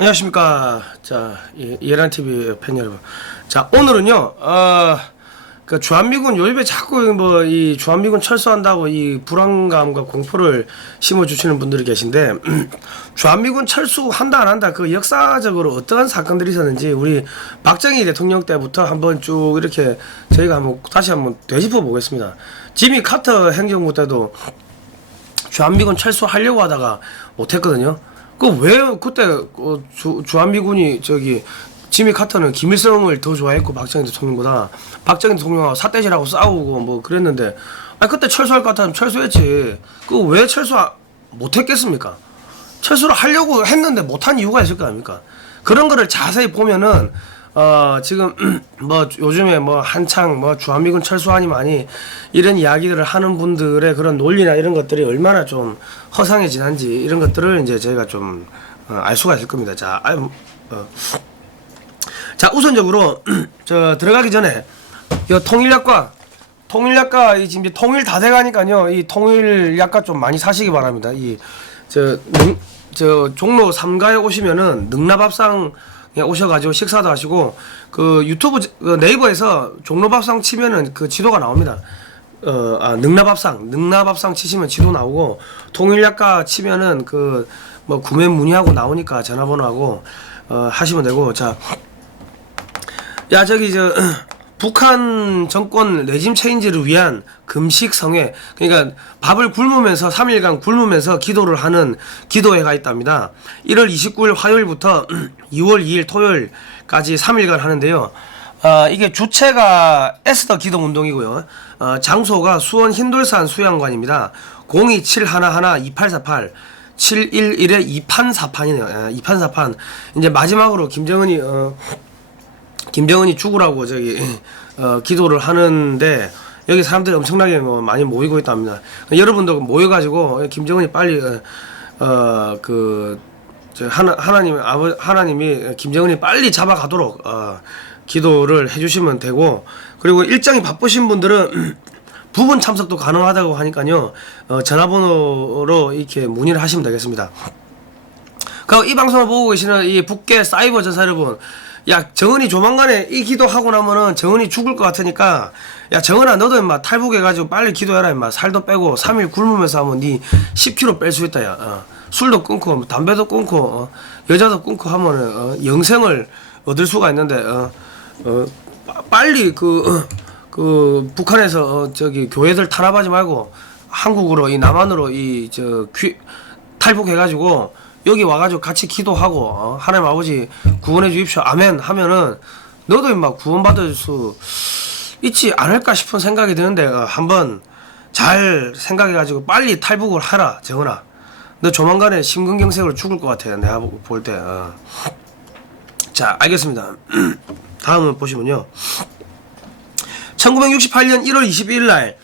안녕하십니까. 자, 예란TV 팬 여러분. 자, 오늘은요, 그 주한미군 요즘에 자꾸 이 주한미군 철수한다고 이 불안감과 공포를 심어주시는 분들이 계신데, 주한미군 철수한다 안 한다, 그 역사적으로 어떠한 사건들이 있었는지 우리 박정희 대통령 때부터 한번 쭉 이렇게 저희가 다시 한번 되짚어 보겠습니다. 지미 카터 행정부 때도 주한미군 철수하려고 하다가 못했거든요. 왜 그때 주한미군이 지미 카터는 김일성을 더 좋아했고 박정희 대통령보다 박정희 대통령하고 삿대질하고 싸우고 뭐 그랬는데 그때 철수할 것 같으면 철수했지. 왜 철수 못했겠습니까? 철수를 하려고 했는데 못한 이유가 있을 거 아닙니까? 그런 거를 자세히 보면은 지금 요즘에 한창 주한미군 철수하니 많이 이런 이야기들을 하는 분들의 그런 논리나 이런 것들이 얼마나 좀 허상해지는지 이런 것들을 이제 저희가 좀 알 수가 있을 겁니다. 자, 우선적으로 들어가기 전에 이 통일약과 지금 이제 통일 다 돼가니까요. 이 통일약과 좀 많이 사시기 바랍니다. 종로 3가에 오시면은 능라밥상 오셔가지고 식사도 하시고 그 유튜브 네이버에서 종로밥상 치면은 그 지도가 나옵니다. 능라밥상 치시면 지도 나오고 통일약과 치면은 구매 문의하고 나오니까 전화번호하고 하시면 되고. 북한 정권 레짐 체인지를 위한 금식 성회, 그러니까 밥을 굶으면서 3일간 굶으면서 기도를 하는 기도회가 있답니다. 1월 29일 화요일부터 2월 2일 토요일까지 3일간 하는데요. 이게 주체가 에스더 기도운동이고요. 장소가 수원 흰돌산 수양관입니다. 02711-2848 711-2848이네요. 2848. 이제 마지막으로 김정은이 죽으라고 기도를 하는데 여기 사람들이 엄청나게 많이 모이고 있답니다. 여러분도 모여가지고 김정은이 빨리 하나님이 김정은이 빨리 잡아가도록 기도를 해주시면 되고, 그리고 일정이 바쁘신 분들은 부분 참석도 가능하다고 하니까요. 전화번호로 이렇게 문의를 하시면 되겠습니다. 그리고 이 방송을 보고 계시는 이 북계 사이버 전사 여러분, 정은이 조만간에 이 기도하고 나면은 정은이 죽을 것 같으니까, 정은아, 너도 임마 탈북해가지고 빨리 기도해라 임마. 살도 빼고 3일 굶으면서 하면 니 10kg 뺄 수 있다. 술도 끊고 담배도 끊고 여자도 끊고 하면은 영생을 얻을 수가 있는데 빨리 북한에서 교회들 탄압하지 말고 한국으로 남한으로 탈북해가지고 여기 와가지고 같이 기도하고 하나님 아버지 구원해 주십시오 아멘 하면은 너도 임마 구원받을 수 있지 않을까 싶은 생각이 드는데, 한번 잘 생각해가지고 빨리 탈북을 하라. 정은아, 너 조만간에 심근경색으로 죽을 것 같아 내가 볼 때. 자, 알겠습니다. 다음은 보시면요, 1968년 1월 21일 날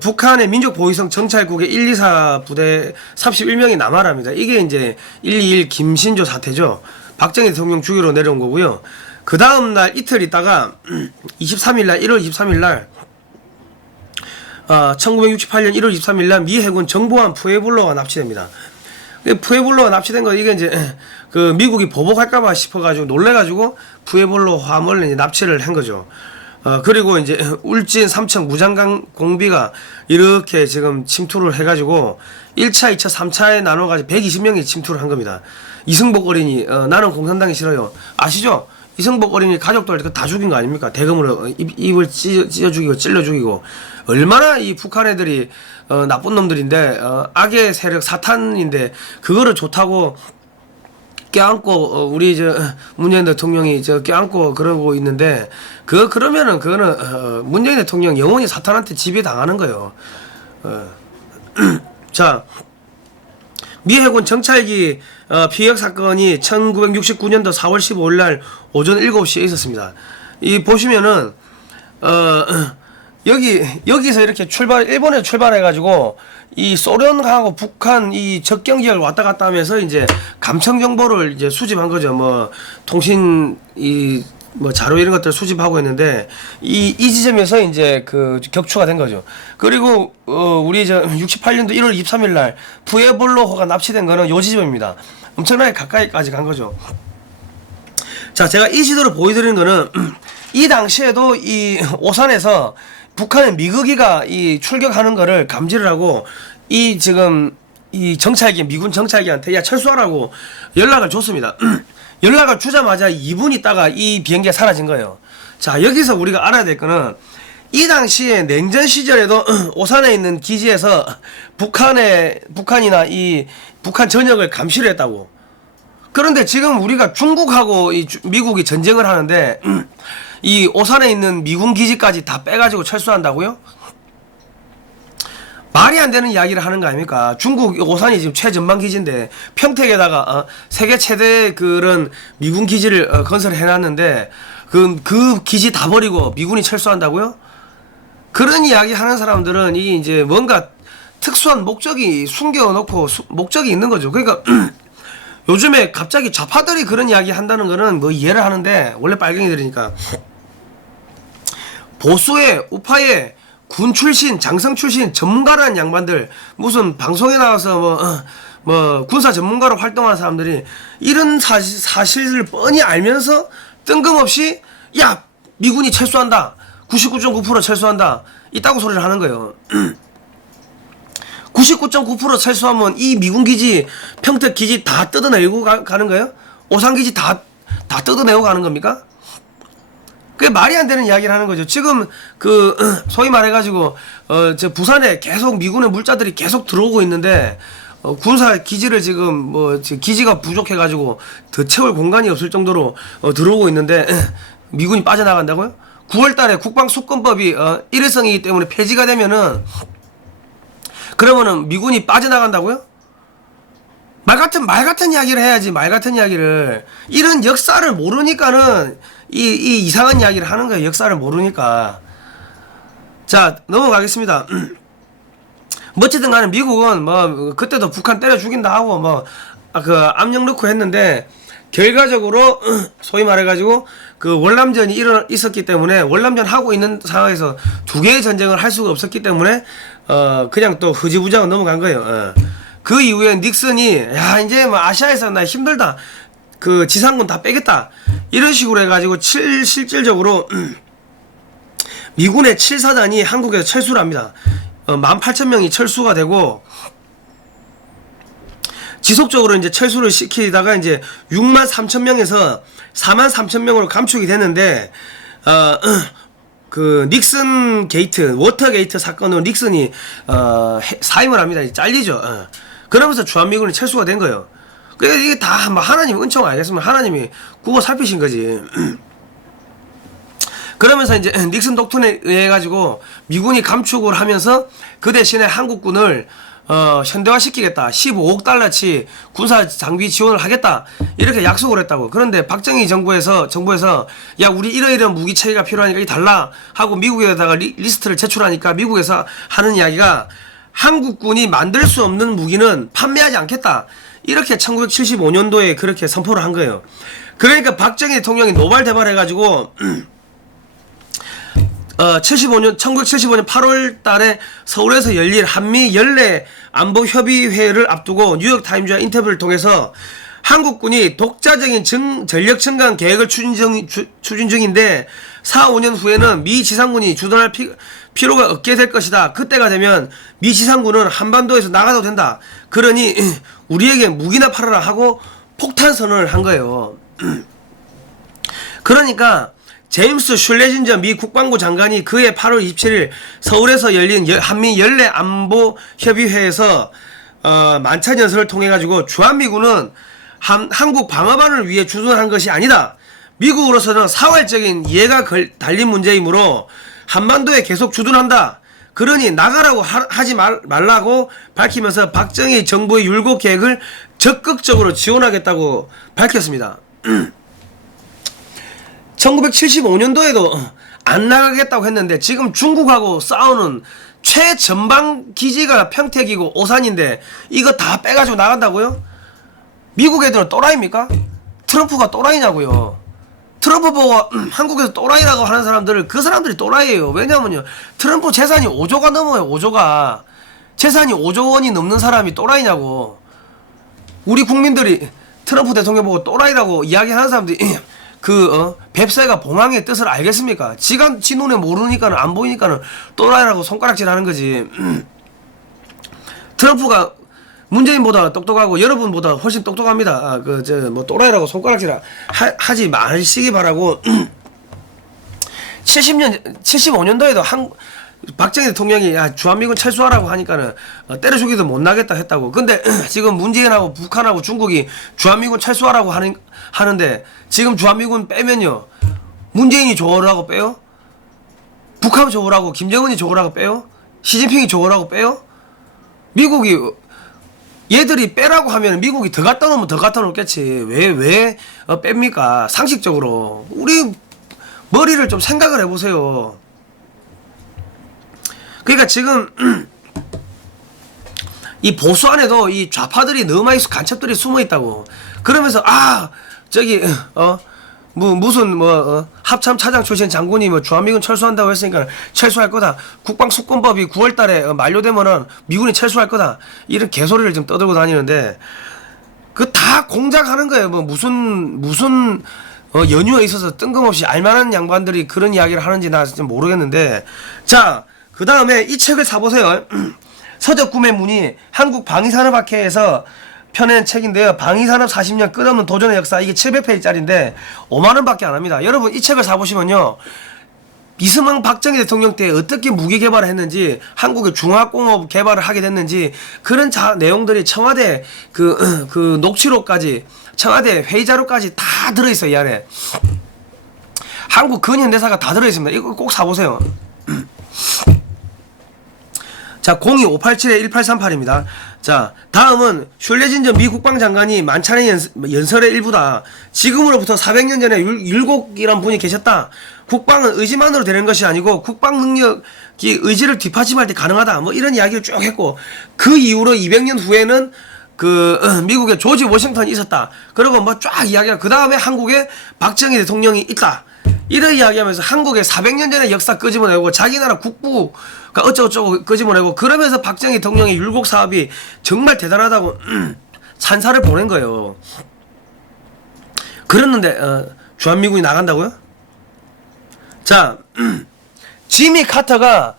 북한의 민족보위성 정찰국의 124 부대 31명이 남하랍니다. 이게 이제 121 김신조 사태죠. 박정희 대통령 주기로 내려온 거고요. 그 다음날 이틀 있다가 23일날 1월 23일날 1968년 1월 23일날 미 해군 정보함 푸에블로가 납치됩니다. 푸에블로가 납치된 거, 이게 이제 미국이 보복할까봐 싶어가지고 놀래가지고 푸에블로함을 이제 납치를 한 거죠. 그리고 이제 울진 삼척 무장강 공비가 이렇게 지금 침투를 해가지고 1차, 2차, 3차에 나눠가지고 120명이 침투를 한 겁니다. 이승복 어린이, 나는 공산당이 싫어요. 아시죠? 이승복 어린이 가족들 다 죽인 거 아닙니까? 대검으로 입을 찢어 죽이고 찔러 죽이고. 얼마나 이 북한 애들이 나쁜 놈들인데, 악의 세력 사탄인데 그거를 좋다고 껴안고 우리 문재인 대통령이 껴안고 그러고 있는데, 그러면은 그거는 문재인 대통령 영원히 사탄한테 지배당하는 거예요. 자, 미 해군 정찰기 피격 사건이 1969년도 4월 15일 날 오전 7시에 있었습니다. 이 보시면은 여기서 이렇게 일본에서 출발해가지고 이 소련하고 북한 이 접경 지역을 왔다 갔다 하면서 이제 감청 정보를 이제 수집한 거죠. 통신 뭐 자료 이런 것들 수집하고 있는데 이 지점에서 이제 그 격추가 된 거죠. 그리고 우리 저 68년도 1월 23일 날 푸에볼로호가 납치된 거는 요 지점입니다. 엄청나게 가까이까지 간 거죠. 자, 제가 이 지도를 보여드리는 거는 이 당시에도 이 오산에서 북한의 미국기가 이 출격하는 거를 감지를 하고 이 지금 이 정찰기 미군 정찰기한테 야 철수하라고 연락을 줬습니다. 연락을 주자마자 2분 있다가 이 비행기가 사라진 거예요. 자, 여기서 우리가 알아야 될 거는 이 당시에 냉전 시절에도 오산에 있는 기지에서 북한이나 이 북한 전역을 감시를 했다고. 그런데 지금 우리가 중국하고 이 미국이 전쟁을 하는데 이 오산에 있는 미군 기지까지 다 빼가지고 철수한다고요? 말이 안 되는 이야기를 하는 거 아닙니까? 중국 오산이 지금 최전방 기지인데 평택에다가 세계 최대 그런 미군 기지를 건설해 놨는데 그 기지 다 버리고 미군이 철수한다고요? 그런 이야기 하는 사람들은 이게 이제 뭔가 특수한 목적이 숨겨놓고 목적이 있는 거죠. 그러니까 요즘에 갑자기 좌파들이 그런 이야기 한다는 거는 뭐 이해를 하는데 원래 빨갱이들이니까 보수의 우파의 군 출신, 장성 출신 전문가라는 양반들 무슨 방송에 나와서 뭐 군사 전문가로 활동하는 사람들이 이런 사실을 뻔히 알면서 뜬금없이 야 미군이 철수한다 99.9% 철수한다 이따구 소리를 하는 거예요. 99.9% 철수하면 이 미군 기지 평택 기지 다 뜯어내고 가는 거예요? 오산 기지 다 뜯어내고 가는 겁니까? 그게 말이 안 되는 이야기를 하는 거죠. 지금 그 소위 말해가지고 저 부산에 계속 미군의 물자들이 계속 들어오고 있는데 군사 기지를 지금 뭐 기지가 부족해가지고 더 채울 공간이 없을 정도로 들어오고 있는데 미군이 빠져나간다고요? 9월달에 국방수권법이 일회성이기 때문에 폐지가 되면은 그러면은 미군이 빠져나간다고요? 말 같은 이야기를 해야지. 말 같은 이야기를 이런 역사를 모르니까는 이 이상한 이야기를 하는 거예요. 역사를 모르니까. 자, 넘어가겠습니다. 어쨌든 간에 미국은 뭐 그때도 북한 때려 죽인다 하고 뭐 그 압력 넣고 했는데 결과적으로 소위 말해가지고 그 월남전이 있었기 때문에 월남전 하고 있는 상황에서 두 개의 전쟁을 할 수가 없었기 때문에 그냥 또 흐지부지하고 넘어간 거예요. 그 이후에 닉슨이 야 이제 뭐 아시아에서 나 힘들다 그 지상군 다 빼겠다 이런 식으로 해가지고 실질적으로 미군의 7사단이 한국에서 철수를 합니다. 18,000명이 철수가 되고 지속적으로 이제 철수를 시키다가 이제 63,000명에서 43,000명으로 감축이 됐는데 그 닉슨 게이트 워터 게이트 사건으로 닉슨이 사임을 합니다. 잘리죠. 그러면서 주한미군이 철수가 된 거예요. 그러니까 이게 다 뭐 하나님 은총 알겠으면 하나님이 구워 살피신 거지. 그러면서 이제 닉슨 독트린에 의해 가지고 미군이 감축을 하면서 그 대신에 한국군을 현대화시키겠다. 15억 달러치 군사 장비 지원을 하겠다. 이렇게 약속을 했다고. 그런데 박정희 정부에서 야 우리 이러이러한 무기 체계가 필요하니까 이 달라 하고 미국에다가 리스트를 제출하니까 미국에서 하는 이야기가 한국군이 만들 수 없는 무기는 판매하지 않겠다. 이렇게 1975년도에 그렇게 선포를 한 거예요. 그러니까 박정희 대통령이 노발대발해가지고 1975년 8월 달에 서울에서 열릴 한미 연례 안보협의회를 앞두고 뉴욕타임즈와 인터뷰를 통해서 한국군이 독자적인 전력 증강 계획을 추진 중인데 4, 5년 후에는 미 지상군이 주둔할 필요가 없게 될 것이다. 그때가 되면 미 지상군은 한반도에서 나가도 된다. 그러니 우리에게 무기나 팔아라 하고 폭탄 선언을 한 거예요. 그러니까 제임스 슐레진저 미 국방부 장관이 그해 8월 27일 서울에서 열린 한미 연례 안보 협의회에서 만찬연설을 통해 가지고 주한미군은 한국 방어반을 위해 주둔한 것이 아니다. 미국으로서는 사활적인 이해가 달린 문제이므로 한반도에 계속 주둔한다. 그러니 나가라고 하지 말라고 밝히면서 박정희 정부의 율곡 계획을 적극적으로 지원하겠다고 밝혔습니다. 1975년도에도 안 나가겠다고 했는데 지금 중국하고 싸우는 최전방 기지가 평택이고 오산인데 이거 다 빼가지고 나간다고요? 미국 애들은 또라이입니까? 트럼프가 또라이냐고요. 트럼프 보고 한국에서 또라이라고 하는 사람들을 그 사람들이 또라이예요. 왜냐면요 트럼프 재산이 5조가 넘어요. 5조가 재산이 5조 원이 넘는 사람이 또라이냐고. 우리 국민들이 트럼프 대통령 보고 또라이라고 이야기하는 사람들이 뱁새가 봉황의 뜻을 알겠습니까? 지가 지 눈에 모르니까는 안 보이니까는 또라이라고 손가락질 하는 거지. 트럼프가 문재인보다 똑똑하고 여러분보다 훨씬 똑똑합니다. 또라이라고 손가락질 하지 마시기 바라고. 75년도에도 박정희 대통령이 주한미군 철수하라고 하니까는 때려 죽이도 못 나겠다 했다고. 근데 지금 문재인하고 북한하고 중국이 주한미군 철수하라고 하는데 지금 주한미군 빼면요 문재인이 좋으라고 빼요? 북한 좋으라고 김정은이 좋으라고 빼요? 시진핑이 좋으라고 빼요? 미국이 얘들이 빼라고 하면 미국이 더 갖다 놓으면 더 갖다 놓겠지. 왜 뺍니까? 상식적으로 우리 머리를 좀 생각을 해보세요. 그러니까 지금 이 보수 안에도 이 좌파들이 너무 많이 간첩들이 숨어 있다고. 그러면서 합참 차장 출신 장군이 주한미군 철수한다고 했으니까 철수할 거다. 국방수권법이 9월달에 만료되면은 미군이 철수할 거다. 이런 개소리를 좀 떠들고 다니는데 그 다 공작하는 거예요. 무슨 연유에 있어서 뜬금없이 알만한 양반들이 그런 이야기를 하는지 나 좀 모르겠는데. 자, 그 다음에 이 책을 사보세요. 서적 구매 문의 한국방위산업학회에서 펴낸 책인데요. 방위산업 40년 끝없는 도전의 역사. 이게 700페이지짜리인데 5만원 밖에 안 합니다. 여러분 이 책을 사보시면요 이승만 박정희 대통령 때 어떻게 무기 개발을 했는지, 한국의 중화공업 개발을 하게 됐는지, 그런 내용들이 청와대 그 녹취록까지, 청와대 회의자료까지 다 들어있어요. 이 안에 한국 근현대사가 다 들어있습니다. 이거 꼭 사보세요. 자, 02587-1838입니다. 자, 다음은 슐레진저 미 국방장관이 만찬의 연설의 일부다. 지금으로부터 400년 전에 율곡이란 분이 계셨다. 국방은 의지만으로 되는 것이 아니고 국방 능력이 의지를 뒷받침할 때 가능하다. 이런 이야기를 쭉 했고, 그 이후로 200년 후에는 미국의 조지 워싱턴이 있었다. 그리고 쫙 이야기하고, 그 다음에 한국에 박정희 대통령이 있다. 이런 이야기하면서 한국의 400년 전의 역사 끄집어내고, 자기 나라 국부가 어쩌고저쩌고 끄집어내고, 그러면서 박정희 대통령의 율곡 사업이 정말 대단하다고 찬사를 보낸 거예요. 그랬는데 주한미군이 나간다고요? 자, 지미 카터가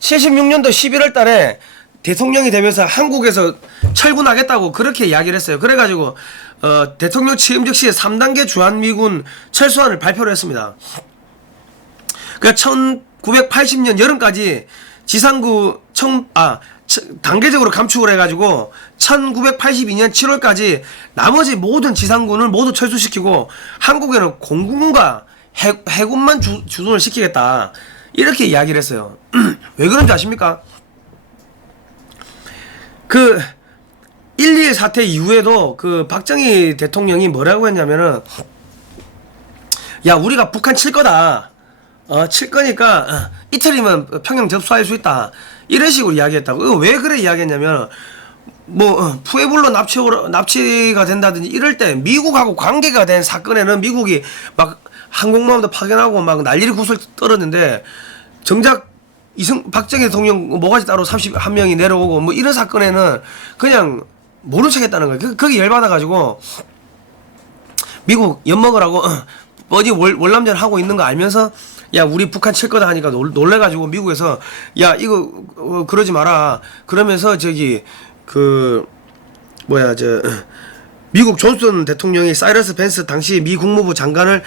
76년도 11월 달에 대통령이 되면서 한국에서 철군하겠다고 그렇게 이야기를 했어요. 그래가지고 대통령 취임 즉시 3단계 주한미군 철수안을 발표를 했습니다. 그러니까 1980년 여름까지 지상구 단계적으로 감축을 해가지고 1982년 7월까지 나머지 모든 지상군을 모두 철수시키고 한국에는 공군과 해군만 주둔을 시키겠다. 이렇게 이야기를 했어요. 왜 그런지 아십니까? 1.1 사태 이후에도 박정희 대통령이 뭐라고 했냐면은, 야, 우리가 북한 칠 거다. 칠 거니까 이틀이면 평양 접수할 수 있다. 이런 식으로 이야기했다고. 이거 왜 그래 이야기했냐면, 푸에블로 납치가 된다든지 이럴 때 미국하고 관계가 된 사건에는 미국이 막 항공모함도 파견하고 막 난리를 구슬 떨었는데, 정작 박정희 대통령 모가지 따로 31명이 내려오고 이런 사건에는 그냥 모른 척 했다는 거예요. 거기 열받아가지고 미국 엿먹으라고 어디 월남전 하고 있는 거 알면서, 야, 우리 북한 칠 거다 하니까 놀래가지고 미국에서, 야, 이거 그러지 마라. 그러면서 미국 존슨 대통령이 사이러스 벤스 당시 미 국무부 장관을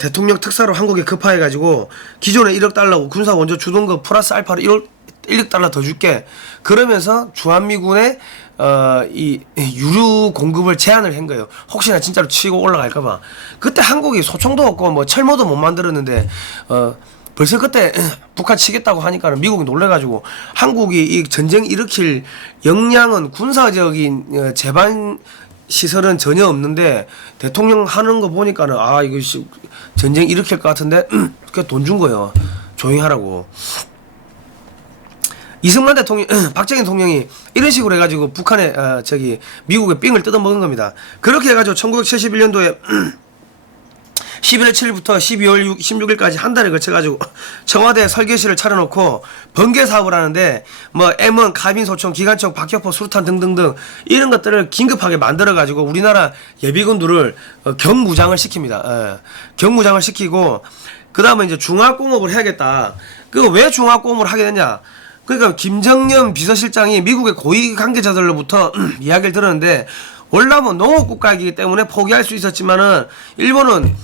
대통령 특사로 한국에 급파해가지고 기존에 1억 달러고 군사 원조 주둔금 플러스 알파로 1억 달러 더 줄게. 그러면서 주한미군의 이 유류 공급을 제한을 한 거예요. 혹시나 진짜로 치고 올라갈까봐. 그때 한국이 소총도 없고 철모도 못 만들었는데 벌써 그때 북한 치겠다고 하니까는 미국이 놀래가지고, 한국이 이 전쟁 일으킬 역량은 군사적인 제반 시설은 전혀 없는데 대통령 하는 거 보니까는 이거 전쟁 일으킬 것 같은데 그냥 돈 준 거예요. 조용히 하라고. 이승만 대통령, 박정희 대통령이 이런 식으로 해가지고 북한에 미국의 삥을 뜯어먹은 겁니다. 그렇게 해가지고 1971년도에 11월 7일부터 12월 16일까지 한 달에 걸쳐가지고 청와대 설계실을 차려놓고 번개 사업을 하는데 뭐 M1, 가빈소총, 기관총, 박격포, 수류탄 등등등 이런 것들을 긴급하게 만들어가지고 우리나라 예비군들을 경무장을 시킵니다. 예. 경무장을 시키고 그 다음에 이제 중화공업을 해야겠다. 그 왜 중화공업을 하게 되냐? 그러니까 김정년 비서실장이 미국의 고위 관계자들로부터 이야기를 들었는데 원래는 농업국가이기 때문에 포기할 수 있었지만은 일본은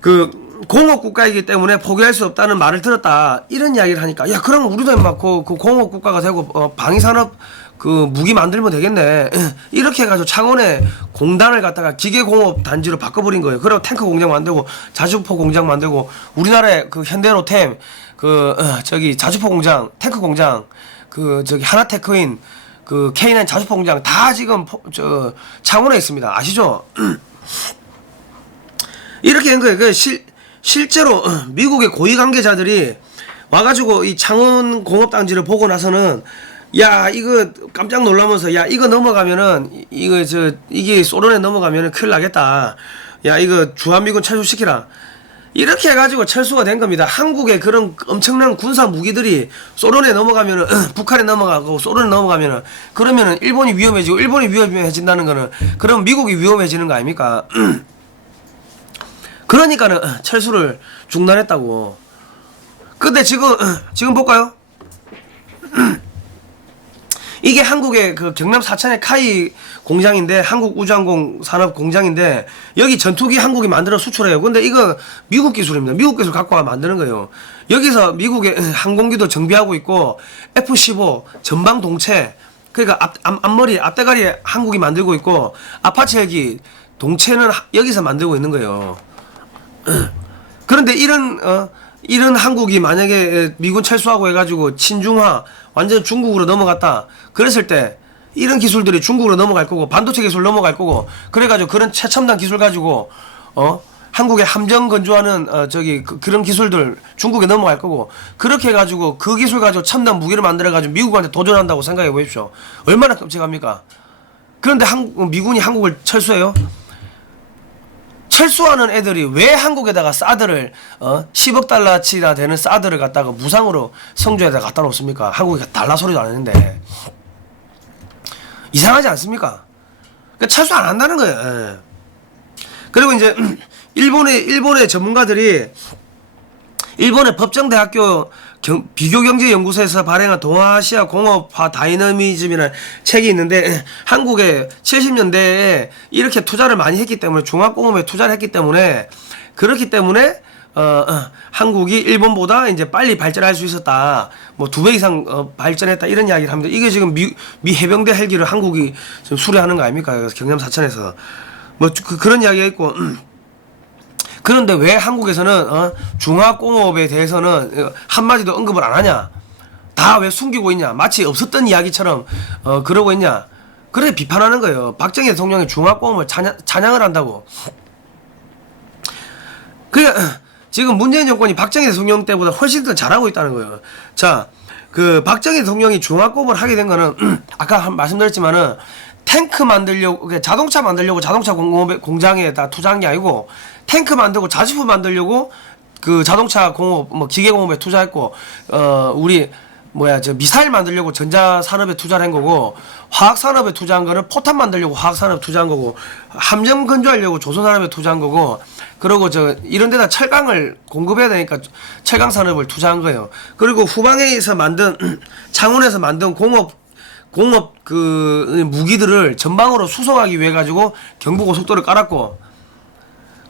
그 공업국가이기 때문에 포기할 수 없다는 말을 들었다. 이런 이야기를 하니까 야 그럼 우리도 막 그 공업국가가 되고 방위산업 그 무기 만들면 되겠네. 이렇게 해가지고 창원에 공단을 갖다가 기계공업 단지로 바꿔버린 거예요. 그리고 탱크 공장 만들고 자주포 공장 만들고 우리나라의 그 현대로템 그 저기 자주포 공장 탱크 공장 그 저기 하나테크인 그 K9 자주포 공장 다 지금 저 창원에 있습니다. 아시죠? 이렇게 된 거예요. 실제로 미국의 고위 관계자들이 와가지고 이 창원 공업단지를 보고 나서는 야 이거 깜짝 놀라면서 야 이거 넘어가면은 이게 소련에 넘어가면은 큰일 나겠다. 야 이거 주한미군 철수시키라. 이렇게 해가지고 철수가 된 겁니다. 한국의 그런 엄청난 군사 무기들이 소련에 넘어가면은 북한에 넘어가고 소련에 넘어가면은 그러면은 일본이 위험해지고 일본이 위험해진다는 거는 그럼 미국이 위험해지는 거 아닙니까? 그러니까는 철수를 중단했다고. 근데 지금 볼까요? 이게 한국의 그 경남 사천의 카이 공장인데 한국 우주항공 산업 공장인데 여기 전투기 한국이 만들어 수출해요. 근데 이거 미국 기술입니다. 미국 기술 갖고 와 만드는 거예요. 여기서 미국의 항공기도 정비하고 있고 F-15 전방 동체 그러니까 앞머리 앞대가리 한국이 만들고 있고 아파치 헬기 동체는 여기서 만들고 있는 거예요. 그런데 이런 한국이 만약에 미군 철수하고 해가지고 친중화 완전 중국으로 넘어갔다 그랬을 때 이런 기술들이 중국으로 넘어갈 거고 반도체 기술 넘어갈 거고 그래가지고 그런 최첨단 기술 가지고 한국의 함정 건조하는 그런 기술들 중국에 넘어갈 거고 그렇게 해가지고 그 기술 가지고 첨단 무기를 만들어가지고 미국한테 도전한다고 생각해 보십시오. 얼마나 끔찍합니까? 그런데 미군이 한국을 철수해요? 철수하는 애들이 왜 한국에다가 사드를 10억 달러치나 되는 사드를 갖다가 무상으로 성주에다 갖다 놓습니까? 한국이 달라 소리도 안 했는데 이상하지 않습니까? 그러니까 철수 안 한다는 거예요. 예. 그리고 이제 일본의 전문가들이 일본의 법정대학교 비교경제연구소에서 발행한 동아시아 공업화 다이너미즘이라는 책이 있는데 한국에 70년대에 이렇게 투자를 많이 했기 때문에 중화공업에 투자를 했기 때문에 그렇기 때문에 한국이 일본보다 이제 빨리 발전할 수 있었다. 뭐 2배 이상 발전했다 이런 이야기를 합니다. 이게 지금 미 해병대 헬기를 한국이 지금 수리하는 거 아닙니까? 그래서 경남 사천에서 뭐 그런 이야기가 있고. 그런데 왜 한국에서는 중화공업에 대해서는 한마디도 언급을 안 하냐? 다 왜 숨기고 있냐? 마치 없었던 이야기처럼 그러고 있냐? 그래 비판하는 거예요. 박정희 대통령이 중화공업을 찬양을 한다고. 지금 문재인 정권이 박정희 대통령 때보다 훨씬 더 잘하고 있다는 거예요. 자, 그 박정희 대통령이 중화공업을 하게 된 거는 아까 말씀드렸지만은 탱크 만들려고 자동차 만들려고 자동차 공장에다 투자한 게 아니고 탱크 만들고 자주포 만들려고 그 자동차 공업 뭐 기계 공업에 투자했고 우리 미사일 만들려고 전자 산업에 투자를 한 거고 화학 산업에 투자한 거는 포탄 만들려고 화학 산업에 투자한 거고 함정 건조하려고 조선 산업에 투자한 거고 그리고 이런 데다 철강을 공급해야 되니까 철강 산업을 투자한 거예요. 그리고 후방에서 만든 창원에서 만든 공업 그 무기들을 전방으로 수송하기 위해 가지고 경부고속도를 깔았고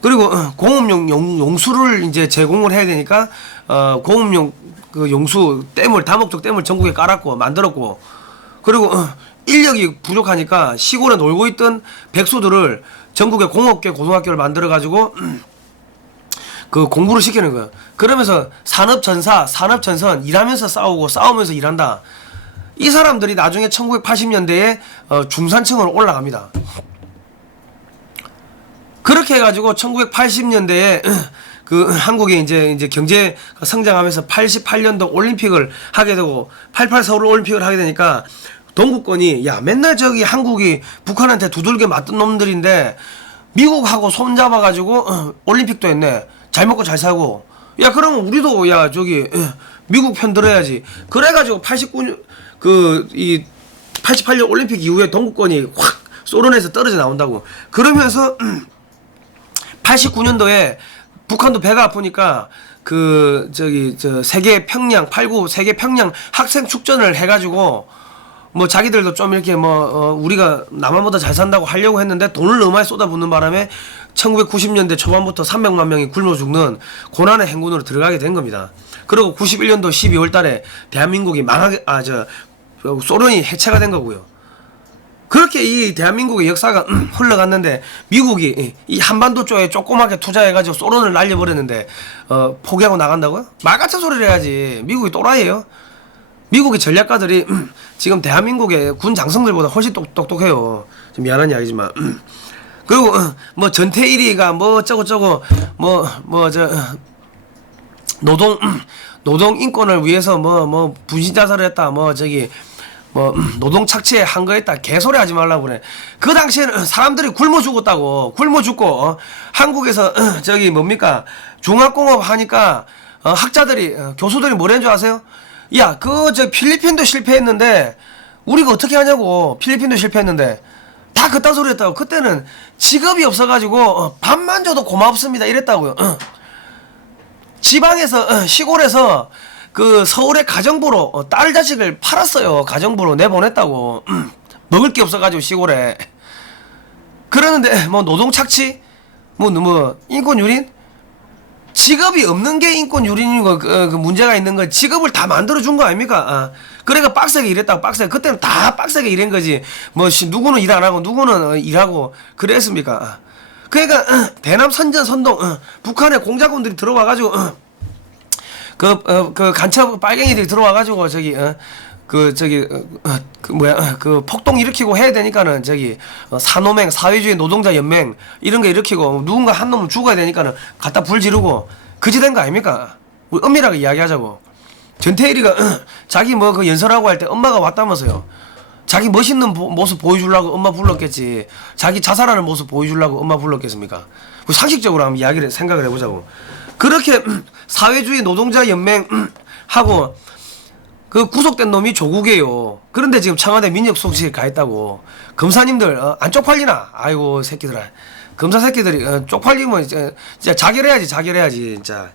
그리고 공업용 용수를 이제 제공을 해야 되니까 공업용 그 용수 댐을 다목적 댐을 전국에 깔았고 만들었고 그리고 인력이 부족하니까 시골에 놀고 있던 백수들을 전국에 공업계 고등학교를 만들어 가지고 그 공부를 시키는 거예요. 그러면서 산업전사, 산업전선 일하면서 싸우면서 일한다. 이 사람들이 나중에 1980년대에 중산층으로 올라갑니다. 그렇게 해가지고 1980년대에 그 한국이 이제 경제 성장하면서 88년도 올림픽을 하게 되고 88 서울 올림픽을 하게 되니까 동구권이 야 맨날 한국이 북한한테 두들겨 맞던 놈들인데 미국하고 손잡아가지고 올림픽도 했네. 잘 먹고 잘 살고. 야 그러면 우리도 야 저기 미국 편 들어야지. 그래가지고 88년 올림픽 이후에 동구권이 확 소련에서 떨어져 나온다고. 그러면서 89년도에 북한도 배가 아프니까 세계 평양 89 세계 평양 학생 축전을 해가지고 뭐 자기들도 좀 이렇게 우리가 남한보다 잘 산다고 하려고 했는데 돈을 너무 많이 쏟아붓는 바람에 1990년대 초반부터 300만 명이 굶어 죽는 고난의 행군으로 들어가게 된 겁니다. 그리고 91년도 12월 달에 대한민국이 소련이 해체가 된 거고요. 그렇게 이 대한민국의 역사가 흘러갔는데 미국이 이 한반도 쪽에 조그맣게 투자해가지고 소련을 날려버렸는데 포기하고 나간다고요? 말 같은 소리를 해야지. 미국이 또라이예요. 미국의 전략가들이 지금 대한민국의 군 장성들보다 훨씬 똑똑해요. 좀 미안한 이야기지만. 그리고 뭐 전태일이가 뭐 어쩌고저쩌고 노동 인권을 위해서 분신 자살을 했다. 노동 착취에 한 거였다. 개소리 하지 말라고 그래. 그 당시에는 사람들이 굶어 죽었다고. 굶어 죽고 한국에서 중화공업 하니까 학자들이 교수들이 뭐라는 줄 아세요? 야, 필리핀도 실패했는데 우리가 어떻게 하냐고. 필리핀도 실패했는데 다 그딴 소리 했다고. 그때는 직업이 없어가지고 밥만 줘도 고맙습니다 이랬다고요. 지방에서 시골에서 서울의 가정부로 딸 자식을 팔았어요. 가정부로 내보냈다고. 먹을 게 없어가지고 시골에. 그러는데 노동 착취 인권 유린, 직업이 없는 게 인권 유린인 거 그 문제가 있는 거. 직업을 다 만들어 준 거 아닙니까? 그러니까 빡세게 일했다고. 빡세게. 그때는 다 빡세게 일한 거지. 누구는 일 안 하고 누구는 일하고 그랬습니까? 그러니까 대남 선전 선동, 북한의 공작원들이 들어와가지고 간첩 빨갱이들이 들어와가지고 폭동 일으키고 해야 되니까는 산호맹, 사회주의 노동자 연맹 이런 거 일으키고 누군가 한 놈은 죽어야 되니까는 갖다 불 지르고 그지 된 거 아닙니까? 우리 엄밀하게 이야기하자고. 전태일이가 자기 연설하고 할 때 엄마가 왔다면서요. 자기 멋있는 모습 보여주려고 엄마 불렀겠지. 자기 자살하는 모습 보여주려고 엄마 불렀겠습니까? 상식적으로 한번 이야기를 생각을 해보자고. 그렇게 사회주의 노동자 연맹 하고 구속된 놈이 조국이에요. 그런데 지금 청와대 민정수석실 가 있다고. 검사님들 안 쪽팔리나? 아이고 새끼들아. 검사 새끼들이 쪽팔리면 진짜 자결해야지 진짜.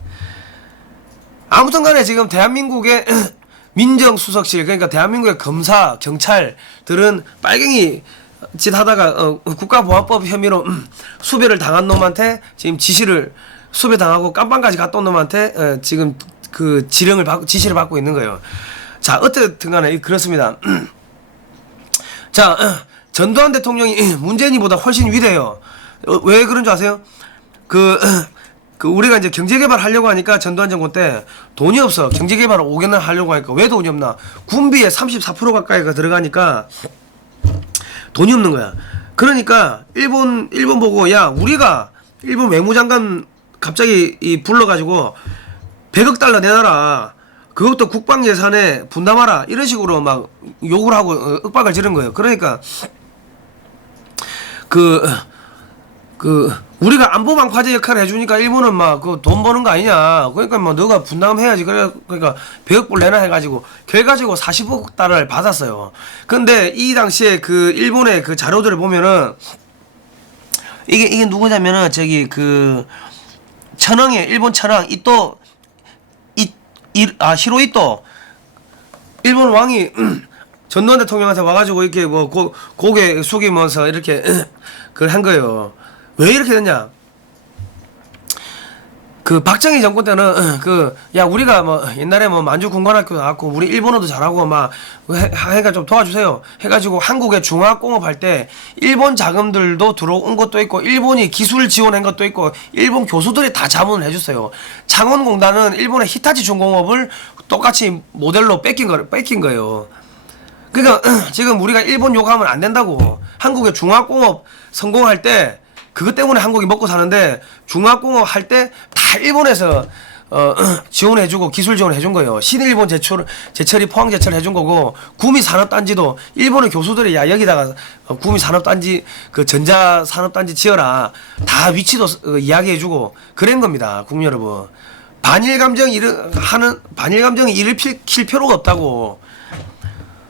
아무튼간에 지금 대한민국의 민정수석실, 그러니까 대한민국의 검사 경찰들은 빨갱이 짓 하다가 국가보안법 혐의로 수배를 당한 놈한테 지금 수배 당하고 깜빵까지 갔다 온 놈한테 지금 지시를 받고 있는 거예요. 자, 어쨌든 간에 그렇습니다. 자, 전두환 대통령이 문재인이보다 훨씬 위대해요. 왜 그런 줄 아세요? 우리가 이제 경제개발 하려고 하니까 전두환 정권 때 돈이 없어. 경제개발을 5개나 하려고 하니까 왜 돈이 없나? 군비에 34% 가까이가 들어가니까 돈이 없는 거야. 그러니까 일본 보고, 야, 우리가 일본 외무장관 갑자기 불러가지고 100억 달러 내놔라. 그것도 국방 예산에 분담하라. 이런 식으로 막 욕을 하고 윽박을 지른 거예요. 그러니까 우리가 안보망파제 역할을 해주니까 일본은 막 돈 버는 거 아니냐. 그러니까 너가 분담해야지. 그러니까 100억 불 내놔 해가지고 결과적으로 40억 달러를 받았어요. 근데 이 당시에 일본의 자료들을 보면은 이게 누구냐면은 천황의 일본 천황 히로이토 일본 왕이 전두환 대통령한테 와가지고 이렇게 고개 숙이면서 이렇게 그걸 한 거예요. 왜 이렇게 됐냐? 박정희 정권 때는 야, 우리가 옛날에 만주군관학교 나왔고 우리 일본어도 잘하고 해가 좀 도와주세요 해가지고 한국에 중화공업 할 때 일본 자금들도 들어온 것도 있고 일본이 기술 지원한 것도 있고 일본 교수들이 다 자문을 해줬어요. 창원공단은 일본의 히타치 중공업을 똑같이 모델로 뺏긴 거예요. 그러니까 지금 우리가 일본 욕하면 안 된다고. 한국의 중화공업 성공할 때 그것 때문에 한국이 먹고 사는데 중화공업 할 때 다 일본에서 지원해주고 기술 지원해준 거예요. 신일본 제철이 포항 제철 해준 거고, 구미 산업단지도 일본의 교수들이 야 여기다가 구미 산업단지 그 전자 산업단지 지어라 다 위치도 이야기해주고 그런 겁니다. 국민 여러분. 반일 감정이 일으킬 필요가 없다고.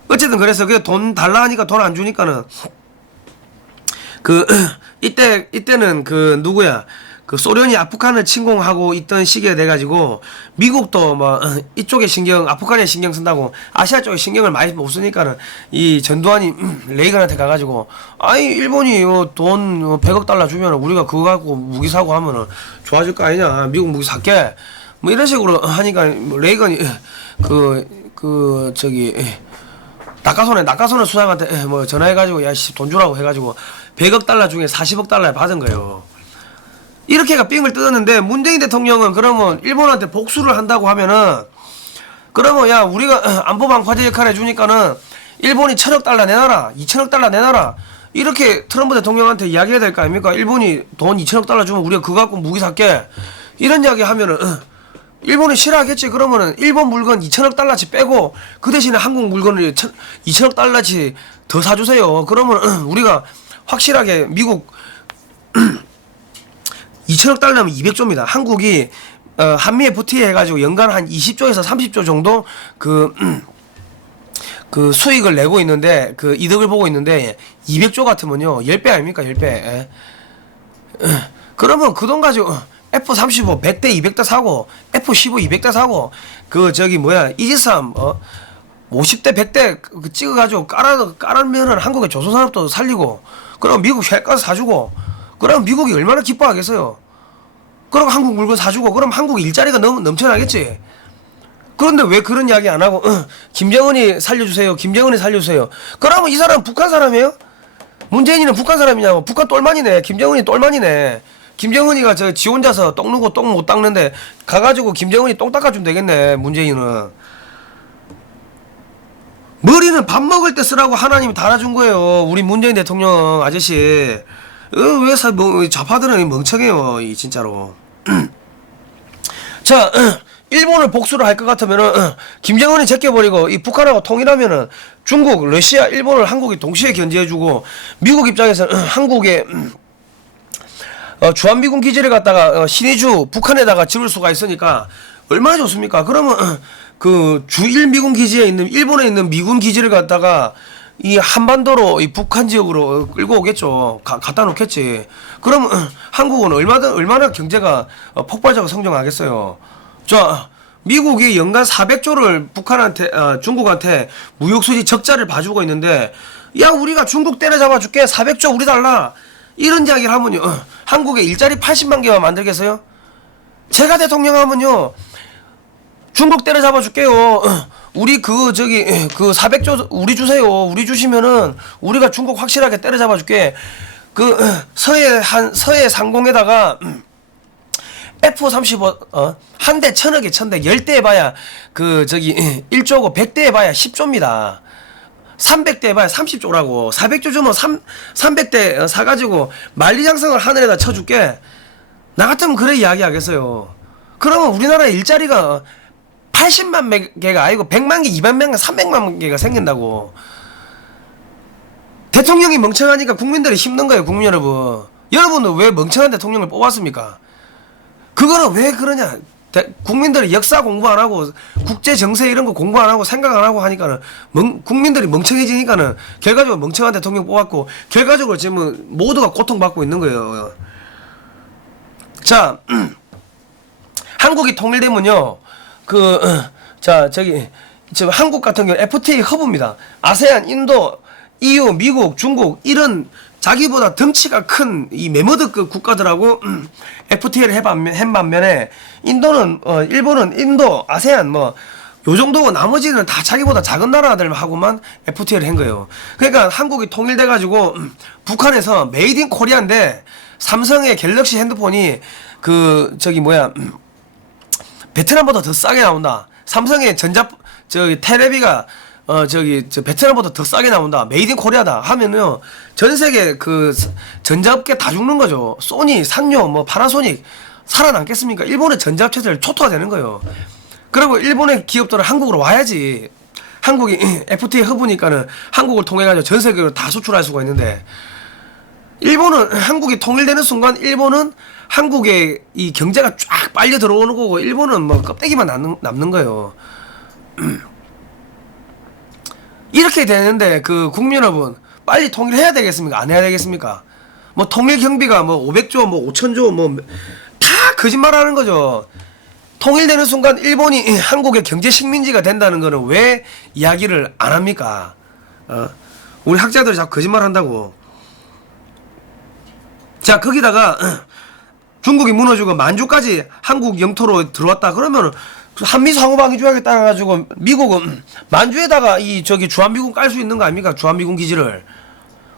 어쨌든 그래서 그 돈 달라 하니까 돈 안 주니까는 이때는 그 누구야 그 소련이 아프간을 침공하고 있던 시기에 돼가지고 미국도 뭐 이쪽에 아프간에 신경 쓴다고 아시아 쪽에 신경을 많이 못 쓰니까는 이 전두환이 레이건한테 가가지고 아니 일본이 돈 100억 달러 주면 우리가 그거 갖고 무기 사고 하면은 좋아질 거 아니냐, 미국 무기 살게 뭐 이런 식으로 하니까 레이건이 낙하손의 수상한테 뭐 전화해가지고 야씨 돈 주라고 해가지고 100억 달러 중에 40억 달러에 받은 거예요. 이렇게가 삥을 뜯었는데 문재인 대통령은 그러면 일본한테 복수를 한다고 하면은 그러면 야 우리가 안보방 과제 역할 해주니까는 일본이 1000억 달러 내놔라 2000억 달러 내놔라 이렇게 트럼프 대통령한테 이야기해야 될 거 아닙니까? 일본이 돈 2000억 달러 주면 우리가 그거 갖고 무기 살게 이런 이야기 하면은 일본이 싫어하겠지. 그러면은 일본 물건 2000억 달러치 빼고 그 대신에 한국 물건을 2000억 달러치 더 사주세요. 그러면 우리가 확실하게 미국 2000억 달러면 200조입니다. 한국이 한미 FTA 해가지고 연간 한 20조에서 30조 정도 그 수익을 내고 있는데 그 이득을 보고 있는데 200조 같으면요 10배 아닙니까? 10배. 그러면 그 돈 가지고 F-35 100대 200대 사고 F-15 200대 사고 이지삼 50대 100대 찍어가지고 깔아면은 한국의 조선산업도 살리고 그럼 미국 헬가스 사주고 그럼 미국이 얼마나 기뻐하겠어요. 그럼 한국 물건 사주고 그럼 한국 일자리가 넘쳐나겠지. 그런데 왜 그런 이야기 안 하고 김정은이 살려주세요. 김정은이 살려주세요. 그러면 이 사람 북한 사람이에요? 문재인이는 북한 사람이냐고. 북한 똘만이네. 김정은이 똘만이네. 김정은이가 지 혼자서 똥 누고 똥 못 닦는데 가가지고 김정은이 똥 닦아주면 되겠네. 문재인은 머리는 밥 먹을 때 쓰라고 하나님이 달아준 거예요. 우리 문재인 대통령 아저씨. 왜 좌파들은 멍청해요. 진짜로. 자, 일본을 복수를 할 것 같으면은 김정은이 제껴버리고 이 북한하고 통일하면은 중국, 러시아, 일본을 한국이 동시에 견제해주고 미국 입장에서는 한국의 주한미군 기지를 갖다가 신의주 북한에다가 지을 수가 있으니까 얼마나 좋습니까? 그러면 그 주일 미군 기지에 있는 일본에 있는 미군 기지를 갖다가 이 한반도로 이 북한 지역으로 끌고 오겠죠. 갖다 놓겠지. 그러면 한국은 얼마나 경제가 폭발적으로 성장하겠어요. 자, 미국이 연간 400조를 북한한테 중국한테 무역수지 적자를 봐주고 있는데 야 우리가 중국 때려잡아 줄게 400조 우리 달라 이런 이야기를 하면요 한국에 일자리 80만 개만 만들겠어요? 제가 대통령 하면요 중국 때려잡아 줄게요. 우리 그 400조 우리 주세요. 우리 주시면은 우리가 중국 확실하게 때려잡아 줄게. 그 서해 상공에다가 F-35 한 대 1000억에 1000대 10대 해봐야 1조고 100대 해봐야 10조입니다. 300대 해봐야 30조라고. 400조 주면 300대 사가지고 만리장성을 하늘에다 쳐줄게. 나 같으면 그래 이야기하겠어요. 그러면 우리나라 일자리가 80만 개가 아니고 100만 개, 200만 개, 300만 개가 생긴다고. 대통령이 멍청하니까 국민들이 힘든 거예요. 국민 여러분. 여러분은 왜 멍청한 대통령을 뽑았습니까? 그거는 왜 그러냐. 국민들이 역사 공부 안 하고 국제 정세 이런 거 공부 안 하고 생각 안 하고 하니까는 국민들이 멍청해지니까는 결과적으로 멍청한 대통령 뽑았고 결과적으로 지금 모두가 고통받고 있는 거예요. 자, 한국이 통일되면요. 지금 한국 같은 경우 FTA 허브입니다. 아세안, 인도, EU, 미국, 중국 이런 자기보다 덩치가 큰 이 메머드급 국가들하고 FTA를 한 반면에 인도는 일본은 인도, 아세안 뭐 요 정도고 나머지는 다 자기보다 작은 나라들하고만 FTA를 한 거예요. 그러니까 한국이 통일돼 가지고 북한에서 메이드 인 코리아인데 삼성의 갤럭시 핸드폰이 베트남보다 더 싸게 나온다. 삼성의 테레비가 베트남보다 더 싸게 나온다. 메이드 인 코리아다 하면요. 전 세계 전자업계 다 죽는 거죠. 소니, 상요, 파나소닉 살아남겠습니까? 일본의 전자체제를 초토화되는 거예요. 그리고 일본의 기업들은 한국으로 와야지. 한국이 FTA 허브니까는 한국을 통해가지고 전 세계로 다 수출할 수가 있는데, 일본은 한국이 통일되는 순간 일본은 한국의 이 경제가 쫙 빨려 들어오는 거고, 일본은 뭐 껍데기만 남는 거예요. 이렇게 되는데 그 국민 여러분, 빨리 통일해야 되겠습니까? 안 해야 되겠습니까? 뭐 통일 경비가 뭐 500조 뭐 5천조 뭐 다 거짓말하는 거죠. 통일되는 순간 일본이 한국의 경제 식민지가 된다는 거는 왜 이야기를 안 합니까? 우리 학자들이 자꾸 거짓말한다고. 자, 거기다가 중국이 무너지고 만주까지 한국 영토로 들어왔다 그러면은 한미 상호방위 조약에 따라 가지고 미국은 만주에다가 이 저기 주한미군 깔 수 있는 거 아닙니까? 주한미군 기지를.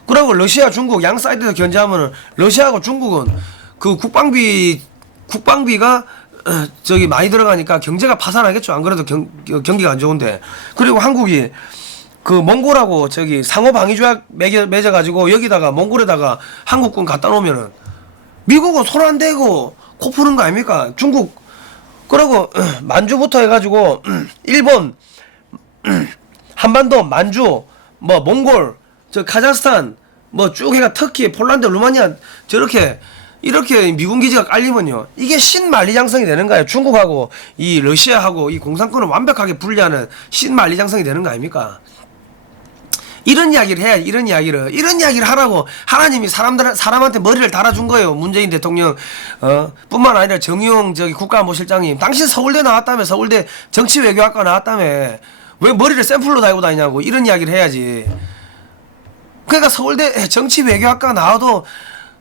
그리고 러시아, 중국 양 사이드에서 견제하면은 러시아하고 중국은 그 국방비가 저기 많이 들어가니까 경제가 파산하겠죠. 안 그래도 경기가 안 좋은데. 그리고 한국이 그 몽골하고 저기 상호방위조약 맺어가지고 여기다가 몽골에다가 한국군 갖다 놓으면은 미국은 손 안 대고 코 푸는 거 아닙니까? 중국. 그리고 만주부터 해가지고 일본, 한반도, 만주, 뭐 몽골, 저 카자흐스탄, 뭐 쭉 해가 터키, 폴란드, 루마니아 이렇게 미군 기지가 깔리면요, 이게 신만리장성이 되는 거예요. 중국하고 이 러시아하고 이 공산권을 완벽하게 분리하는 신만리장성이 되는 거 아닙니까? 이런 이야기를 해야, 이런 이야기를 하라고 하나님이 사람한테 머리를 달아준 거예요. 문재인 대통령 뿐만 아니라 정의용 저기 국가안보실장님, 당신 서울대 나왔다며, 서울대 정치외교학과 나왔다며, 왜 머리를 샘플로 달고 다니냐고. 이런 이야기를 해야지. 그러니까 서울대 정치외교학과 나와도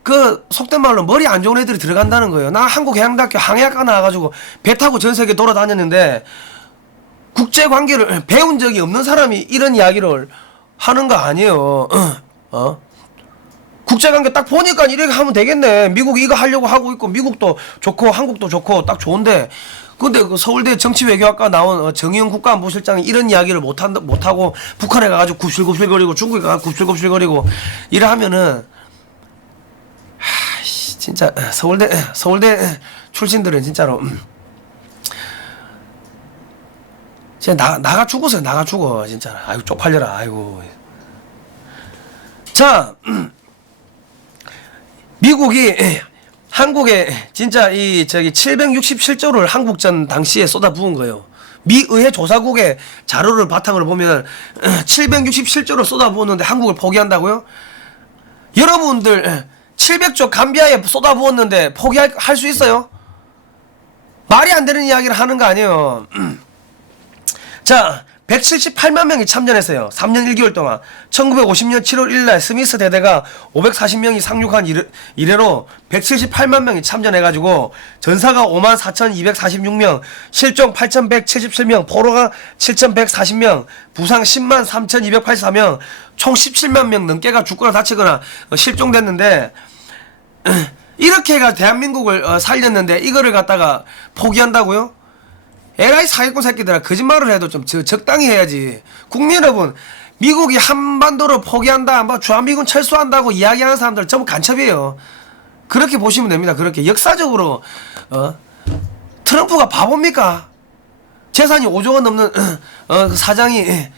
그 속된 말로 머리 안 좋은 애들이 들어간다는 거예요. 나 한국해양대학교 항해학과 나와가지고 배 타고 전 세계 돌아다녔는데 국제관계를 배운 적이 없는 사람이 이런 이야기를 하는 거 아니에요. 국제관계 딱 보니까 이렇게 하면 되겠네. 미국이 이거 하려고 하고 있고, 미국도 좋고 한국도 좋고 딱 좋은데, 근데 그 서울대 정치외교학과 나온 정의용 국가안보실장이 이런 이야기를 못하고 북한에 가가지고 굽실굽실거리고 중국에 가서 굽실굽실거리고 이래 하면은, 진짜 서울대 출신들은 진짜로 진짜 나가 죽었어요. 나가 죽어 진짜. 아이고 쪽팔려라. 아이고. 자, 미국이 한국에 진짜 이 저기 767조를 한국전 당시에 쏟아부은 거예요. 미의회 조사국의 자료를 바탕으로 보면 767조를 쏟아부었는데 한국을 포기한다고요? 여러분들 700조 감비아에 쏟아부었는데 포기할 수 있어요? 말이 안 되는 이야기를 하는 거 아니에요. 자, 178만 명이 참전했어요. 3년 1개월 동안. 1950년 7월 1일 날 스미스 대대가 540명이 상륙한 이래로 178만 명이 참전해가지고 전사가 54,246명, 실종 8,177명, 포로가 7,140명, 부상 10만 3,284명, 총 17만 명 넘게가 죽거나 다치거나 실종됐는데, 이렇게 해가 대한민국을 살렸는데 이거를 갖다가 포기한다고요? 에라이 사기꾼 새끼들아, 거짓말을 해도 좀 적당히 해야지. 국민 여러분, 미국이 한반도를 포기한다, 뭐 주한미군 철수한다고 이야기하는 사람들 전부 간첩이에요. 그렇게 보시면 됩니다. 그렇게 역사적으로 트럼프가 바보입니까? 재산이 5조 원 넘는 그 사장이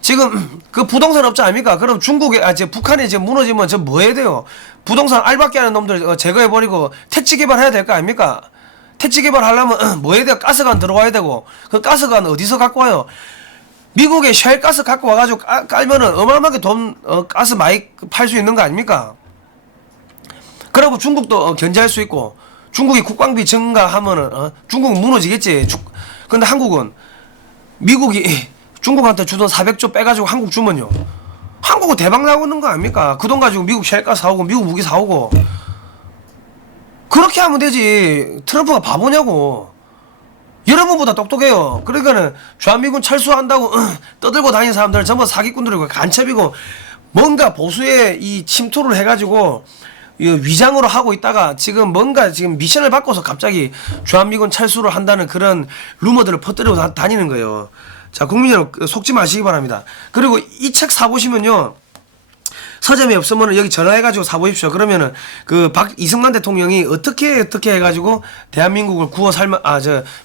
지금 그 부동산 업자 아닙니까? 그럼 중국에 북한에 이제 무너지면 저 뭐 해야 돼요? 부동산 알박기 하는 놈들 제거해버리고 택지 개발해야 될 거 아닙니까? 택지 개발하려면 뭐 해야 돼요? 가스관 들어와야 되고, 그 가스관 어디서 갖고 와요? 미국에 쉘가스 갖고 와가지고 깔면은 어마어마하게 가스 많이 팔 수 있는 거 아닙니까? 그리고 중국도 견제할 수 있고, 중국이 국방비 증가하면은 중국은 무너지겠지. 근데 한국은 미국이 중국한테 주던 400조 빼가지고 한국 주면요, 한국은 대박 나오는 거 아닙니까? 그 돈 가지고 미국 쉘가스 사오고 미국 무기 사오고. 그렇게 하면 되지. 트럼프가 바보냐고. 여러분보다 똑똑해요. 그러니까는 주한미군 철수한다고 떠들고 다니는 사람들은 전부 사기꾼들이고 간첩이고, 뭔가 보수에 이 침투를 해가지고 위장으로 하고 있다가 지금 뭔가 지금 미션을 바꿔서 갑자기 주한미군 철수를 한다는 그런 루머들을 퍼뜨리고 다니는 거예요. 자, 국민 여러분 속지 마시기 바랍니다. 그리고 이 책 사보시면요, 서점이 없으면 여기 전화해가지고 사보십시오. 그러면은 그 이승만 대통령이 어떻게 해가지고 대한민국을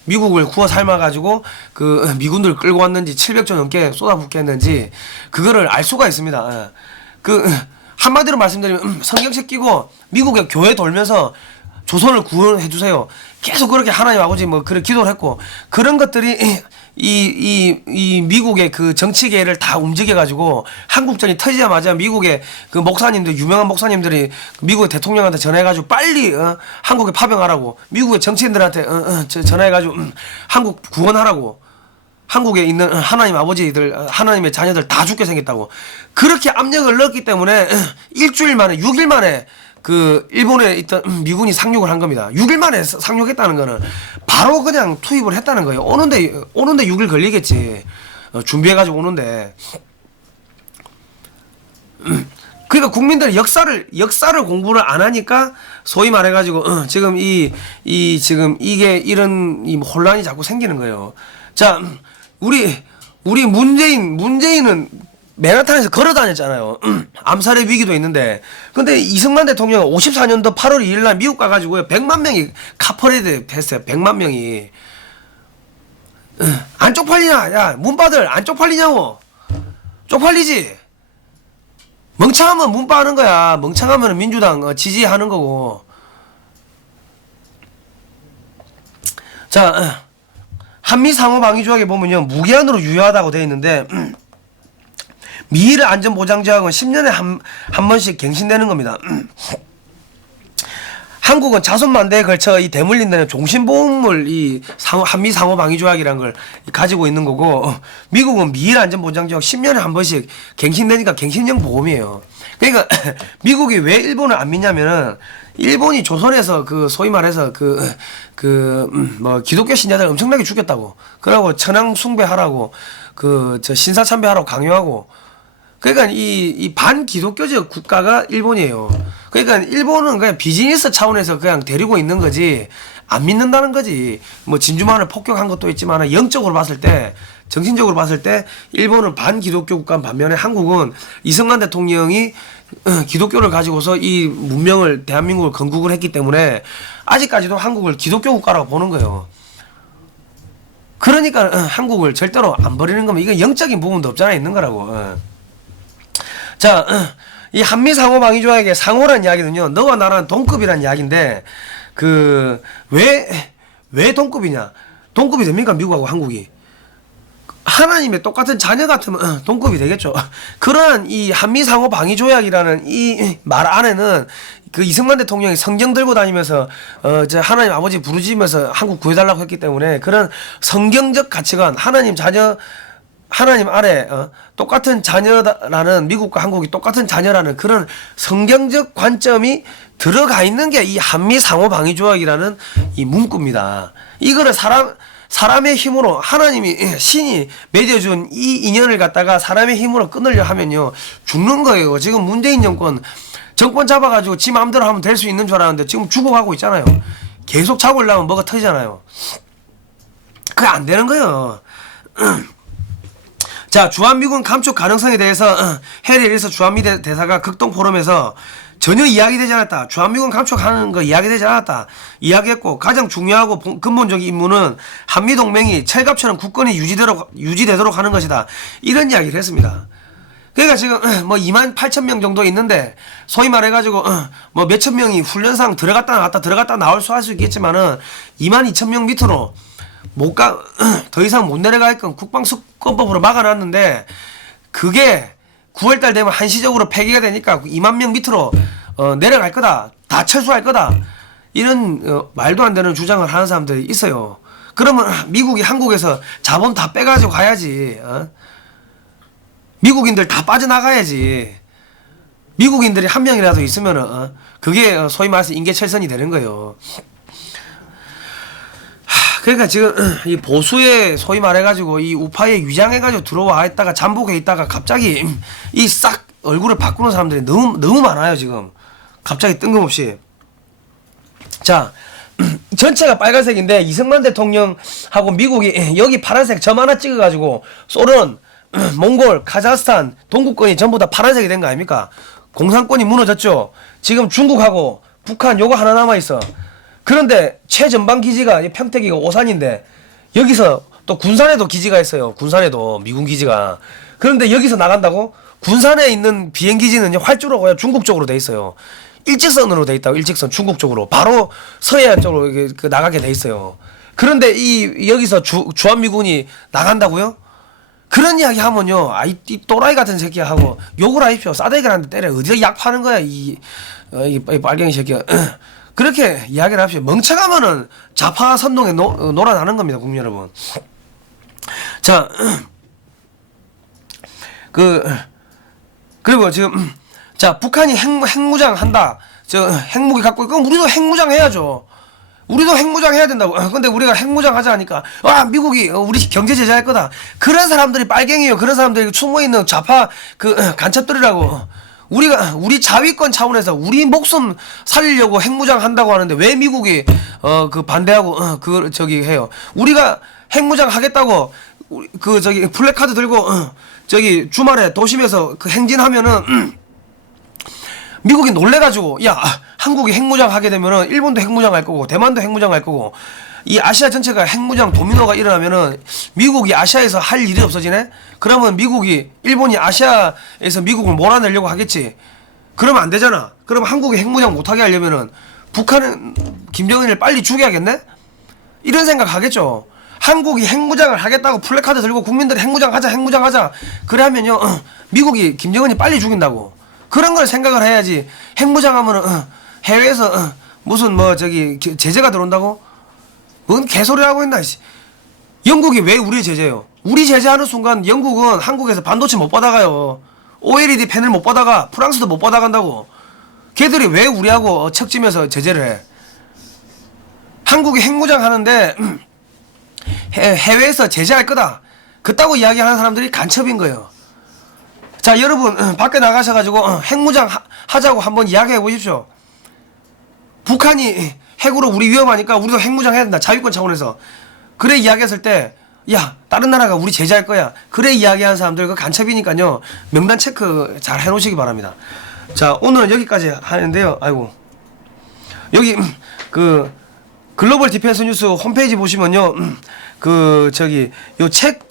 미국을 구워 삶아가지고 그 미군들 끌고 왔는지 700조 넘게 쏟아붓게 했는지 그거를 알 수가 있습니다. 예. 그 한마디로 말씀드리면 성경책 끼고 미국의 교회 돌면서 조선을 구원해 주세요. 계속 그렇게 하나님 아버지 뭐 그런 기도를 했고 그런 것들이 이 미국의 그 정치계를 다 움직여가지고 한국전이 터지자마자 미국의 그 목사님들 유명한 목사님들이 미국의 대통령한테 전화해가지고 빨리 한국에 파병하라고 미국의 정치인들한테 전화해가지고 한국 구원하라고 한국에 있는 하나님 아버지들 하나님의 자녀들 다 죽게 생겼다고 그렇게 압력을 넣었기 때문에 일주일 만에 6일 만에 그 일본에 있던 미군이 상륙을 한 겁니다. 6일 만에 상륙했다는 거는 바로 그냥 투입을 했다는 거예요. 오는데 6일 걸리겠지. 준비해가지고 오는데. 그러니까 국민들이 역사를 공부를 안 하니까 소위 말해가지고 지금 지금 이게 이런 혼란이 자꾸 생기는 거예요. 자, 우리 문재인은 맨하탄에서 걸어 다녔잖아요. 암살의 위기도 있는데. 근데 이승만 대통령은 54년도 8월 2일 날 미국 가가지고 100만 명이 카퍼레이드 했어요. 100만 명이. 안 쪽팔리냐? 야, 문바들 안 쪽팔리냐고? 쪽팔리지? 멍청하면 문바 하는 거야. 멍청하면 민주당 지지하는 거고. 자, 한미 상호 방위 조약에 보면요. 무기한으로 유효하다고 되어 있는데, 미일 안전보장조약은 10년에 한 번씩 갱신되는 겁니다. 한국은 자손만대에 걸쳐 이 대물림되는 종신보험을 한미 상호방위조약이라는 걸 가지고 있는 거고, 미국은 미일 안전보장조약 10년에 한 번씩 갱신되니까 갱신형 보험이에요. 그러니까 미국이 왜 일본을 안 믿냐면은 일본이 조선에서 그 소위 말해서 뭐 기독교 신자들 엄청나게 죽였다고, 그러고 천황 숭배하라고 신사참배하라고 강요하고. 그러니까 이 반기독교적 국가가 일본이에요. 그러니까 일본은 그냥 비즈니스 차원에서 그냥 데리고 있는 거지 안 믿는다는 거지. 뭐 진주만을 폭격한 것도 있지만 영적으로 봤을 때, 정신적으로 봤을 때 일본은 반기독교 국가 반면에 한국은 이승만 대통령이 기독교를 가지고서 이 문명을 대한민국을 건국을 했기 때문에 아직까지도 한국을 기독교 국가라고 보는 거예요. 그러니까 한국을 절대로 안 버리는 거면 이건 영적인 부분도 없잖아 있는 거라고. 자, 이 한미 상호 방위 조약의 상호란 이야기는요, 너와 나랑 동급이란 이야기인데, 왜 동급이냐? 동급이 됩니까? 미국하고 한국이. 하나님의 똑같은 자녀 같으면 동급이 되겠죠. 그러한 이 한미 상호 방위 조약이라는 이 말 안에는 그 이승만 대통령이 성경 들고 다니면서 하나님 아버지 부르짖으면서 한국 구해달라고 했기 때문에 그런 성경적 가치관, 하나님 아래 똑같은 자녀라는, 미국과 한국이 똑같은 자녀라는 그런 성경적 관점이 들어가 있는 게 이 한미 상호 방위 조약이라는 이 문구입니다. 이거를 사람의 힘으로, 신이 맺어준 이 인연을 갖다가 사람의 힘으로 끊으려 하면요 죽는 거예요. 지금 문재인 정권 잡아가지고 지 마음대로 하면 될 수 있는 줄 알았는데 지금 죽어가고 있잖아요. 계속 잡으려면 뭐가 터지잖아요. 그게 안 되는 거예요. 자, 주한미군 감축 가능성에 대해서 해리 일서 주한미 대사가 극동 포럼에서 전혀 이야기되지 않았다. 주한미군 감축하는 거 이야기되지 않았다. 이야기했고, 가장 중요하고 근본적인 임무는 한미동맹이 철갑처럼 굳건히 유지되도록 하는 것이다. 이런 이야기를 했습니다. 그러니까 지금 뭐 28,000명 정도 있는데, 소위 말해가지고 뭐 몇천 명이 훈련상 들어갔다 나왔다 들어갔다 나올 수 할 수 있겠지만은 22,000명 밑으로 더 이상 못 내려가게끔 국방수권법으로 막아놨는데, 그게 9월달 되면 한시적으로 폐기가 되니까 2만 명 밑으로 내려갈 거다, 다 철수할 거다, 이런 말도 안 되는 주장을 하는 사람들이 있어요. 그러면 미국이 한국에서 자본 다 빼가지고 가야지. 미국인들 다 빠져나가야지. 미국인들이 한 명이라도 있으면은 그게 소위 말해서 인계철선이 되는 거예요. 그러니까 지금 이 보수에 소위 말해가지고 이 우파에 위장해가지고 들어와 있다가 잠복해 있다가 갑자기 이 싹 얼굴을 바꾸는 사람들이 너무 많아요 지금. 갑자기 뜬금없이. 자, 전체가 빨간색인데 이승만 대통령하고 미국이 여기 파란색 점 하나 찍어가지고 소련, 몽골, 카자흐스탄 동구권이 전부 다 파란색이 된 거 아닙니까? 공산권이 무너졌죠. 지금 중국하고 북한 요거 하나 남아있어. 그런데 최전방 기지가 평택이가 오산인데 여기서 또 군산에도 기지가 있어요. 군산에도 미군 기지가. 그런데 여기서 나간다고? 군산에 있는 비행기지는 활주로가 중국 쪽으로 돼 있어요. 일직선으로 돼 있다고. 일직선 중국 쪽으로 바로 서해안 쪽으로 나가게 돼 있어요. 그런데 여기서 주한미군이 나간다고요? 그런 이야기 하면요, 이 또라이 같은 새끼야 하고 욕을 하십시오. 싸대기한테 때려. 어디서 약 파는 거야 이 빨갱이 새끼야. 그렇게 이야기를 합시오. 멍청하면은 좌파 선동에 놀아나는 겁니다, 국민 여러분. 자, 그리고 지금 자, 북한이 핵무장 한다. 핵무기 갖고 있고 우리도 핵무장 해야죠. 우리도 핵무장 해야 된다고. 근데 우리가 핵무장 하자 하니까 미국이 우리 경제 제재할 거다. 그런 사람들이 빨갱이에요. 그런 사람들이 숨어 있는 좌파 간첩들이라고. 우리 자위권 차원에서 우리 목숨 살리려고 핵무장 한다고 하는데 왜 미국이 반대하고 해요. 우리가 핵무장 하겠다고 플래카드 들고 주말에 도심에서 행진하면은 미국이 놀래가지고 야, 한국이 핵무장 하게 되면은 일본도 핵무장 할 거고 대만도 핵무장 할 거고 이 아시아 전체가 핵무장 도미노가 일어나면은 미국이 아시아에서 할 일이 없어지네? 그러면 일본이 아시아에서 미국을 몰아내려고 하겠지. 그러면 안 되잖아. 그러면 한국이 핵무장 못하게 하려면은 북한은 김정은을 빨리 죽여야겠네? 이런 생각 하겠죠. 한국이 핵무장을 하겠다고 플래카드 들고 국민들이 핵무장 하자. 그래 하면요, 미국이 김정은이 빨리 죽인다고. 그런 걸 생각을 해야지. 핵무장하면은 해외에서 무슨 제재가 들어온다고? 뭔 개소리 하고 있나. 영국이 왜 우리 제재요? 우리 제재하는 순간 영국은 한국에서 반도체 못 받아가요. OLED 팬을 못 받아가. 프랑스도 못 받아간다고. 걔들이 왜 우리하고 척지면서 제재를 해? 한국이 핵무장 하는데 해외에서 제재할 거다. 그따구 이야기하는 사람들이 간첩인 거예요. 자, 여러분 밖에 나가셔가지고 핵무장 하자고 한번 이야기해 보십시오. 북한이 핵으로 우리 위험하니까 우리도 핵무장 해야 된다. 자유권 차원에서. 그래 이야기했을 때 야, 다른 나라가 우리 제재할 거야. 그래 이야기하는 사람들 간첩이니까요. 명단 체크 잘 해놓으시기 바랍니다. 자, 오늘은 여기까지 하는데요. 아이고, 여기 글로벌 디펜스 뉴스 홈페이지 보시면요, 요 책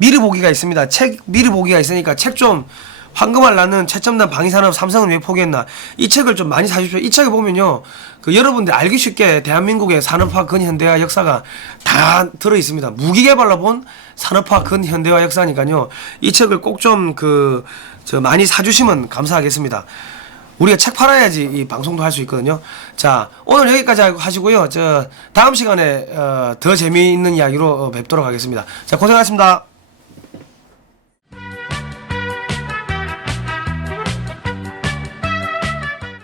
미리 보기가 있습니다. 책 미리 보기가 있으니까 책 좀, 황금알 낳는 최첨단 방위산업 삼성은 왜 포기했나, 이 책을 좀 많이 사주십시오. 이 책을 보면요, 여러분들 알기 쉽게 대한민국의 산업화 근현대화 역사가 다 들어 있습니다. 무기개발로 본 산업화 근현대화 역사니까요, 이 책을 꼭 좀 많이 사주시면 감사하겠습니다. 우리가 책 팔아야지 이 방송도 할 수 있거든요. 자, 오늘 여기까지 하시고요. 다음 시간에 더 재미있는 이야기로 뵙도록 하겠습니다. 자, 고생하셨습니다.